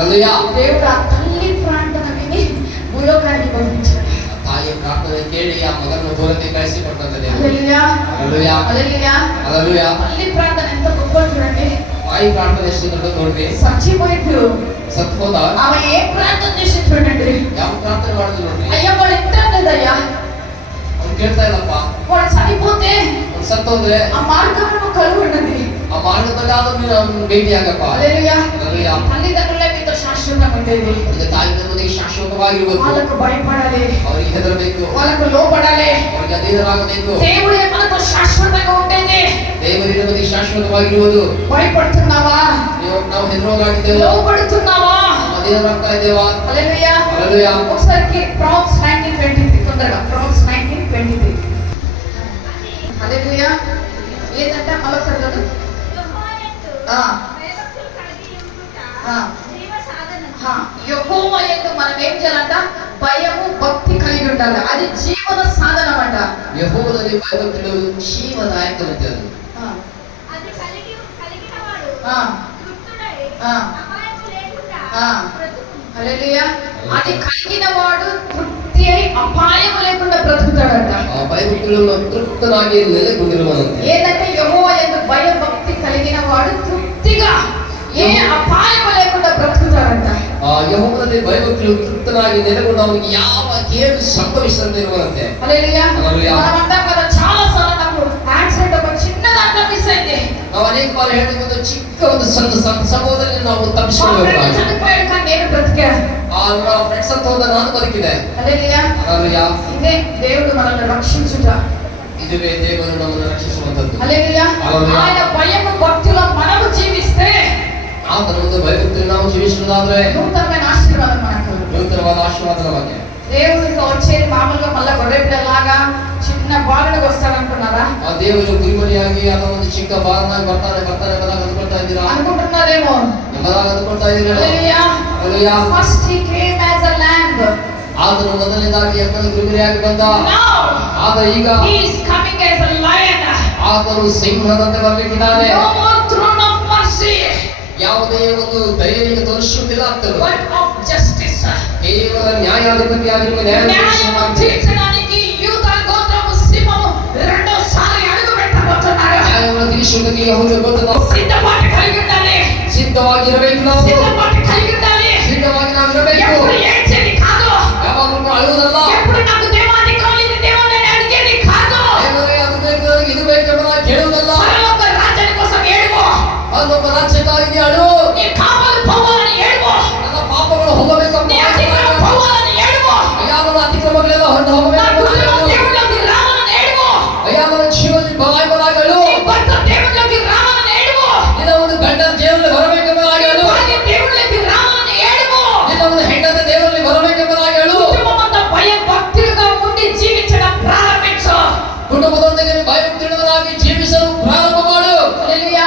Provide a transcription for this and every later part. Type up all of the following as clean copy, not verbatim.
హల్లెలూయా. దేవుడు ఆ తల్లి ప్రార్థన విని భూలోకానికి పంపించాడు. ತಾಯಿಯ ಪ್ರಾರ್ಥನೆ ಕೇಳಿ ಆ ಮಗನನ್ನು ಭೂಲೋಕಕ್ಕೆ ಕಳಿಸಿಕೊಟ್ಟಂತ ದೇವರು. హల్లెలూయా హల్లెలూయా హల్లెలూయా హల్లెలూయా. తల్లి ప్రార్థన ఎంత గొప్పదో చూడండి. ತಾಯಿ ಪ್ರಾರ್ಥನೆ ಎಷ್ಟು ದೊಡ್ಡದು ನೋಡ್ರಿ. చచ్చిపోయిండు, ಸತ್ತು ಹೋದ, ఆమె ఏ ప్రార్థన చేసి చూడండి. ಯಾವ ಪ್ರಾರ್ಥನೆ ಮಾಡಿದ್ರು ನೋಡ್ರಿ. అయ్యా వాడు ఎంత అయ్యా, ಅವ್ನು ಕೇಳ್ತಾ ಇಲ್ಲಪ್ಪ, వాడు చనిపోతే ಸತ್ತು ಹೋದ್ರೆ ఆ మార్గమును కలుగున్నది, ಆ ಮಾರ್ಗದಲ್ಲಿ ಆದನ್ನು ಭೇಟಿಯಾಗಪ್ಪ. హల్లెలూయా. హల్లెలూయా. తల్లిదండ్రులే మీతో శాశ్వతంగా ఉండేది. ಅದಕ್ಕೆ ತಾಯಿಯೊಂದಿಗೆ ಶಾಶ್ವತವಾಗಿರ್ಬೇಕು. వాళ్ళకు భయపడాలి, ಅವರಿಗೆ ಹೆದರಬೇಕು, వాళ్ళకు లోపడాలి. ಅವರಿಗೆ ಅಧೀನರಾಗಬೇಕು. దేవుడే మనతో శాశ్వతంగా ఉండేది. ದೇವರಿನ ಬಗ್ಗೆ ಶಾಶ್ವತವಾಗಿರುವುದು. భయపడుతున్నావా? ನಾವು ಹೆದರೋಗಾಗಿದ್ದೇವೆ, లోపడుతున్నావా? ಅಧೀನರಾಗ್ತಾ ಇದ್ದೇವಾ? హల్లెలూయా హల్లెలూయా. ఒకసారికి Proverbs 19:23 తొందరగా Proverbs 19:23. హల్లెలూయా. ఏదంటే మరోసారి చదువు. యెహోవా యందు మనం ఏం చేయాలంట? భయము భక్తి కలిగి ఉండాలి. అది జీవన సాధనం అంట. ಯೆಹೋವನಲ್ಲಿ ಭಯಭಕ್ತಿಗಳು ಜೀವದಾಯಕವಂತೆ ಅದು. అది కలిగినవాడు తృప్తుడై అపాయము లేకుండా బ్రతుకును. హల్లెలూయా. అది కలిగిన వాడు తృప్తి అయి అపాయము లేకుండా బ్రతుకుతాడంట. ಆ ಭಯಭಕ್ತಿಗಳನ್ನು ತೃಪ್ತನಾಗಿ ನೆಲೆಗೊಂಡಿರುವನಂತೆ. ఏదంటే యెహోవా యందు భయభక్తి కలిగిన వాడు తృప్తిగా ఏ అపాయము లేకుండా బ్రతుకుతాడంట. ಯೆಹೋವನಲ್ಲಿ ಭಯಭಕ್ತಿಗಳು ತೃಪ್ತನಾಗಿ ನೆಲೆಗೊಂಡು ಅವನಿಗೆ ಯಾವ ಕೇಡು ಸಂಭವಿಸದಂತೆ ಇರುವಂತೆ. హల్లెలూయా. హల్లెలూయా. మనం అంటాం కదా, చాలా సార్లు నాకు యాక్సిడెంట్ ఒక చిన్న దాంట్లో మిస్ అయింది. ನಾವು ಅನೇಕ ಬಾರಿ ಹೇಳಿದ ಚಿಕ್ಕ ಒಂದು ಸಣ್ಣ ಸಂಭವದಲ್ಲಿ ನಾವು ತಪ್ಪಿಸಿಕೊಳ್ಳಬೇಕು. చనిపోయాడు కానీ నేను బ్రతికా. ನಮ್ಮ ಫ್ರೆಂಡ್ಸ್ ಅಂತ ಹೋದ ನಾನು ಬದುಕಿದೆ. హల్లెలూయా. హల్లెలూయా. ఇదే దేవుడు మనల్ని రక్షించుట. ಇದುವೇ ದೇವರು ನಮ್ಮನ್ನು ರಕ್ಷಿಸುವಂತದ್ದು. హల్లెలూయా. హల్లెలూయా. ఆయన భయము భక్తిలో మనము జీవిస్తే ಆತನ ಒಂದು ಭಯಭಕ್ತಿ ನಾವು ಜೀವಿಸುವುದಾದ್ರೆ నూతనమైన ఆశీర్వాదం మనకు. ನೂತನವಾದ ಆಶೀರ್ವಾದ ನಮಗೆ. దేవుడికి వచ్చేది మామూలుగా మళ్ళా గొర్రెపిల్లలాగా చిన్న బాలుడికి వస్తాడనుకున్నారా? ಆ ದೇವರು ಕುರಿಮರಿಯಾಗಿ ಅಥವಾ ಒಂದು ಚಿಕ್ಕ ಬಾಲನಾಗಿ ಬರ್ತಾನೆ ಅಂದ್ಕೊಳ್ತಾ ಇದ್ದೀರಾ? అనుకుంటున్నారేమో. ಎಂಬುದಾಗಿ ಅಂದ್ಕೊಳ್ತಾ ಇದ್ದೀರಾ? హల్లెలూయా. Hallelujah. First he came as a lamb. ಆತನು ಮೊದಲನೇದಾಗಿ ಎತ್ತಲು ಕುರಿಮರಿಯಾಗಿ ಬಂದ. Now ಆಗ ಈಗ he is coming as a lion. ಆತನು ಸಿಂಹದಂತೆ ಬರಲಿಕ್ಕಿದ್ದಾನೆ. No more throne of mercy, ಯಾವುದೇ ಒಂದು ದಯೆಯನ್ನು ತೋರಿಸುತ್ತಿಲ್ಲ ಆತನು. but of justice. ಕೇವಲ ನ್ಯಾಯಾಧಿಪತಿಯಾಗಿರುವ న్యాయము తీర్చడానికి యూదా గోత్రము సింహము రెండోసారి అడుగు పెట్టబోతున్నాడు. ನ್ಯಾಯವನ್ನು ತೀರಿಸುವುದಕ್ಕೆ ಯೆಹೋವನ ಗೋತ್ರ సిద్ధపాటు కలిగి ఉండాలి. ಸಿದ್ಧವಾಗಿರಬೇಕು. ನಾವು సిద్ధపాటు కలిగి ఉండాలి. ಸಿದ್ಧವಾಗಿ ನಾವಿರಬೇಕು. ఎప్పుడు ఏడ్చేది కాదు, ಯಾವಾಗಲೂ ಅಳುವುದಲ್ಲ. ఎప్పుడు నాకు దేవాది కావాలి దేవాని అడిగేది కాదు. ಅದು ಬೇಕು ಇದು ಬೇಕೆಂಬ ಕೇಳುವುದಲ್ಲ. పరలోక రాజ్యం కోసం ఏడువు. ಅಲ್ಲೊಬ್ಬ ರಾಜ್ಯಕ್ಕಾಗಿ ಅಳು. నీ పాపాలు పోవాలని ఏడువు. ನನ್ನ ಪಾಪಗಳು ಹೋಗಬೇಕೆಂಬ నీ అతిక్రమం పోవాలని ఏడువు. ಅಯ್ಯಾಮನ ಅತಿಕ್ರಮಗಳೆಲ್ಲ ಹೊರಟು ಹೋಗಬೇಕು. దేవుళ్ళకి రావాలని ఏడువు. ಅಯ್ಯಾಮನ ಜೀವನದಲ್ಲಿ ಬಾಯ್ಬರಾಗಲು. నీ భర్త దేవుళ్ళకి రావాలని ఏడువు. ನಿನ್ನ ಒಂದು ಗಂಡನ ಜೀವನದಲ್ಲಿ ಬರಬೇಕೆಂಬುದಾಗಿ ಹೇಳು. భార్య దేవుళ్ళకి రావాలని ఏడువు. ನಿನ್ನ ಒಂದು ಹೆಂಡನ ದೇವರಲ್ಲಿ ಬರಬೇಕೆಂಬುದಾಗಿ ಹೇಳು. కుటుంబమంతా భయభక్తులుగా ఉండి జీవించడం ప్రారంభించు. ಕುಟುಂಬದೊಂದಿಗೆ ಭಯಭಕ್ತಿಯುಳ್ಳವರಾಗಿ ಜೀವಿಸಲು ಪ್ರಾರಂಭ ಮಾಡು. హల్లెలూయా.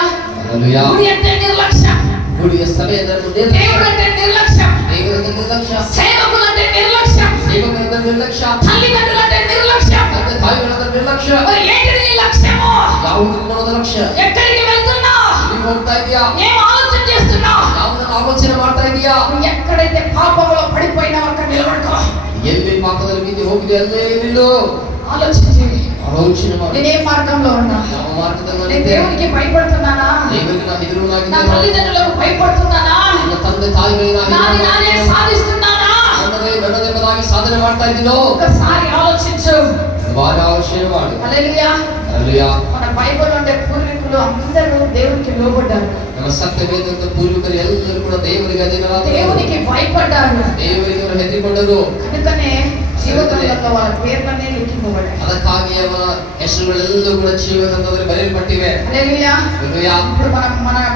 ಹಲ್ಲೆಲೂಯಾ. గుడి అంటే నిర్లక్ష్యం, ಗುಡಿಯ ಸಭೆಯಲ್ಲಿ దేవుడు అంటే నిర్లక్ష్యం, ದೇವರಿಂದ ನಿರ್ಲಕ್ಷ್ಯ, సేవకులు అంటే నిర్లక్ష్యం, ಸೇವಕರಿಂದ ನಿರ್ಲಕ್ಷ್ಯ, తల్లిదండ్రులు అంటే నిర్లక్ష్యం. ತಂದೆ ತಾಯಿಗಳ ನಿರ್ಲಕ್ಷ್ಯ. మరి ఏంటిది నిర్లక్ష్యము? ಯಾವುದು ಕೊಡೋದ ಲಕ್ಷ್ಯ? ఎక్కడికి వెళ్తున్నావు? ನೀವು ಹೋಗ್ತಾ ಇದೀಯಾ? ఏం ఆలోచన చేస్తున్నావు? ಯಾವುದನ್ನು ಆಲೋಚನೆ ಮಾಡ್ತಾ ಇದೀಯಾ? నువ్వు ఎక్కడైతే పాపంలో పడిపోయినావు అక్కడ నిలబడుకో. ಎಲ್ಲಿ ಪಾಪದಲ್ಲಿ ಬಿದ್ದು ಹೋಗಿದೆ ಅಲ್ಲೇ ನಿಲ್ಲು. ఆలోచించి ಆಲೋಚನೆ ಮಾಡು. నేను ఏ మార్గంలో ఉన్నా? ಯಾವ ಮಾರ್ಗದಲ್ಲಿ నేను ಇದ್ದೆ? దేవునికి భయపడుతున్నానా? ದೇವರಿಗೆ ನಾ నా ಹೆದರುವನಾಗಿದ್ದೇನೆ. తల్లిదండ్రులకు భయపడుతున్నానా? ನನ್ನ ತಂದೆ ತಾಯಿಗಳಿಗೆ ನಾ నాది నాదే ಹೆದರುವನಾಗಿದ್ದೇನೆ. సాధిస్తున్నానా? ನನ್ನದೇ ಸಾಧನೆ ಮಾಡ್ತಾ ಇದ್ದೀನೋ? ఒకసారి ఆలోచించు. ಬಾರಿ ಆಲೋಚನೆ ಮಾಡು. హల్లెలూయా. ಹಲ್ಲೆಲೂಯಾ. మన బైబిల్ ఉండే పూర్వీకులు అందరూ దేవునికి లోబడ్డారు, ನಮ್ಮ ಸತ್ಯವೇದಂತ ಪೂರ್ವಿಕರು ಎಲ್ಲರೂ ಕೂಡ ದೇವರಿಗೆ ಅಧೀನರಾದರು. దేవునికి భయపడ్డారు. ದೇವರಿಗೆ ಅವರು ಹೆದರಿಕೊಂಡರು. అందుకనే జీవగ్రంథంలో వాళ్ళ పేర్లనే లిఖింపబడ్డాయి. ಅದಕ್ಕಾಗಿ ಅವರ ಹೆಸರುಗಳೆಲ್ಲೂ ಕೂಡ ಜೀವಗ್ರಂಥದಲ್ಲಿ ಬರೆಯಲ್ಪಟ್ಟಿವೆ. హల్లెలూయా. ಹಲ್ಲೆಲೂಯಾ. ఇప్పుడు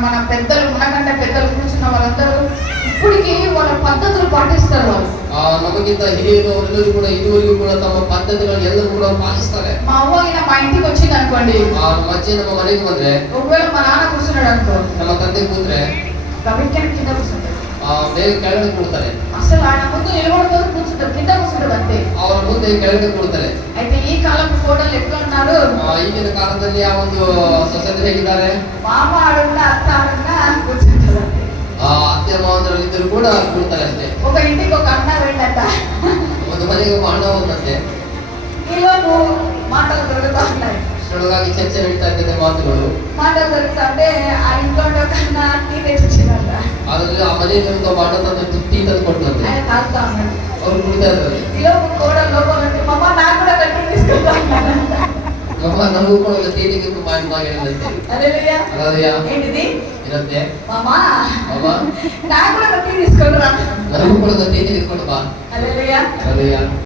మన పెద్దలు, మనకంటే పెద్దలు కూర్చున్న వాళ్ళందరూ ఇప్పటికీ వాళ్ళ పద్ధతులు పాటిస్తారు. వాళ్ళు ನಮಗಿಂತ ಹಿರಿಯರು ಅವರೆಲ್ಲರೂ ಕೂಡ ಇದುವರೆಗೂ ಕೂಡ ತಮ್ಮ ಪದ್ಧತಿಗಳನ್ನು ಎಲ್ಲರೂ ಕೂಡ ಪಾಲಿಸ್ತಾರೆ. మా అవ్వ ఈయన మా ఇంటికి వచ్చింది అనుకోండి, ನಮ್ಮ ಅಜ್ಜಿ ನಮ್ಮ ಮನೆಗೆ ಬಂದ್ರೆ, ఒకవేళ మా నాన్న కూర్చున్నాడు అనుకో, ನಮ್ಮ ತಂದೆ ಕೂತ್ರೆ గబిక్కని కింద కూర్చుంటాడు. ಬೇಗ ಕೆಳಗಡೆ ಕೂಡ್ತಾರೆ. అసలు ఆయన ముందు నిలబడుతూ కూర్చుంటాడు, కింద కూర్చుంటాడు అంతే. ಅವರ ಮುಂದೆ ಕೆಳಗಡೆ ಕೂಡ್ತಾರೆ. అయితే ఈ కాలం ఫోటోలు ఎట్లా ఉన్నారు? ಈಗಿನ ಕಾಲದಲ್ಲಿ ಆ ಒಂದು ಸೊಸೈಟಿ ಹೇಗಿದ್ದಾರೆ? మామ ఆడున్నా అత్త ఆడున్నా కూర్చుంటారు అంతే. ఆ అత్య మామూలు ఇద్దరు కూడా కూడతారు అಷ್ಟೇ. ఒక ఇంటికి ఒక అన్న వెళ్ళంట. ಒಂದು ಮನೆಗೆ ಒಬ್ಬ ಅಣ್ಣ ಹೋದಂತೆ. ఈలోపు మాటలు దొరుకుతా ఉంటాయి. ಅಷ್ಟರೊಳಗಾಗಿ ಚರ್ಚೆ ನಡೀತಾ ಇದ್ದಂತೆ ಮಾತುಗಳು. మాటలు దొరుకుతా ఉంటే ఆ ఇంట్లో ఉండే ఒక అన్న టీ తెచ్చిచ్చిందంట. ಆದ್ರೆ ಆ ಮನೆಯಲ್ಲಿ ಒಬ್ಬ ಅಣ್ಣ ತಂದು ಟೀ ತಂದು ಕೊಟ್ಟಂತೆ. ఆయన తాగుతా ఉన్నాడు. ಅವ್ರು ಕುಡಿತಾ ಇದ್ದಾರೆ. ఈలోపు కోడలు లోపల ఉంటే మమ్మ నాకు కూడా కట్టి తీసుకుంటా ఉన్నాడంట. ಅಮ್ಮ ನಮಗೂ ಕೂಡ ಒಂದು ತೇನಿಗೆ ಮಾಡಿದಂತೆ. హల్లెలూయా. ಹల్లెಲೂಯಾ. ఏంటిది? ಏನಂತೆ? మమ్మ ಅಮ್ಮ నాకు కూడా కట్టి తీసుకుంటా. ನನಗೂ ಕೂಡ ಒಂದು ತೇನಿ ತೆಗೆದುಕೊಂಡು ಬಾ. హల్లెలూయా. ಹಲ್ಲೆಲೂಯಾ.